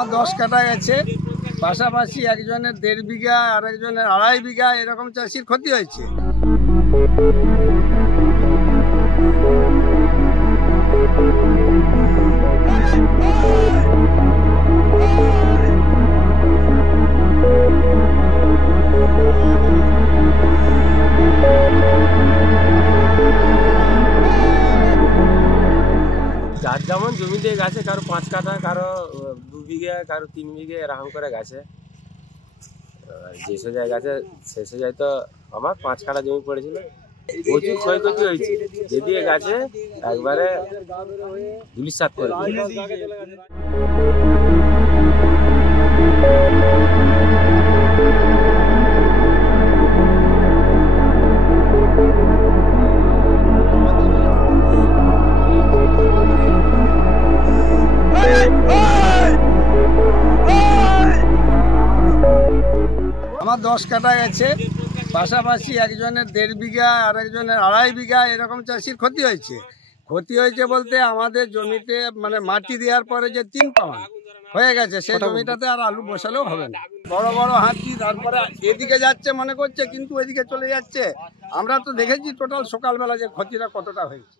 আমার 10 কাঠা গেছে, পাশাপাশি একজনের 1.5 বিঘা আর একজনের 2.5 বিঘা এরকম চাষির ক্ষতি হয়েছে। যার যেমন জমি দিয়ে গেছে, কারো 5 কাঠা, কারো 2 বিঘা, কারো 3 বিঘা এরকম করে গেছে। যে সোজায় গেছে সে সোজায় তো আমার 5 কাঠা জমি পড়েছিল, প্রচুর ক্ষয়ক্ষতি হয়েছে। যেদিকে গেছে একবারে ধুলিসাৎ করে আমার 10 কাঠা গেছে, পাশাপাশি একজনের 1.5 বিঘা আর একজনের 2.5 বিঘা এরকম চাষির ক্ষতি হয়েছে। ক্ষতি হয়েছে বলতে আমাদের জমিতে মানে মাটি দেওয়ার পরে যে 3 পাউন্ড হয়ে গেছে, সেই জমিটাতে আর আলু বসালেও হবে না। বড় বড় হাতি তারপরে এদিকে যাচ্ছে মনে করছে, কিন্তু এদিকে চলে যাচ্ছে। আমরা তো দেখেছি টোটাল সকালবেলা যে ক্ষতিটা কতটা হয়েছে।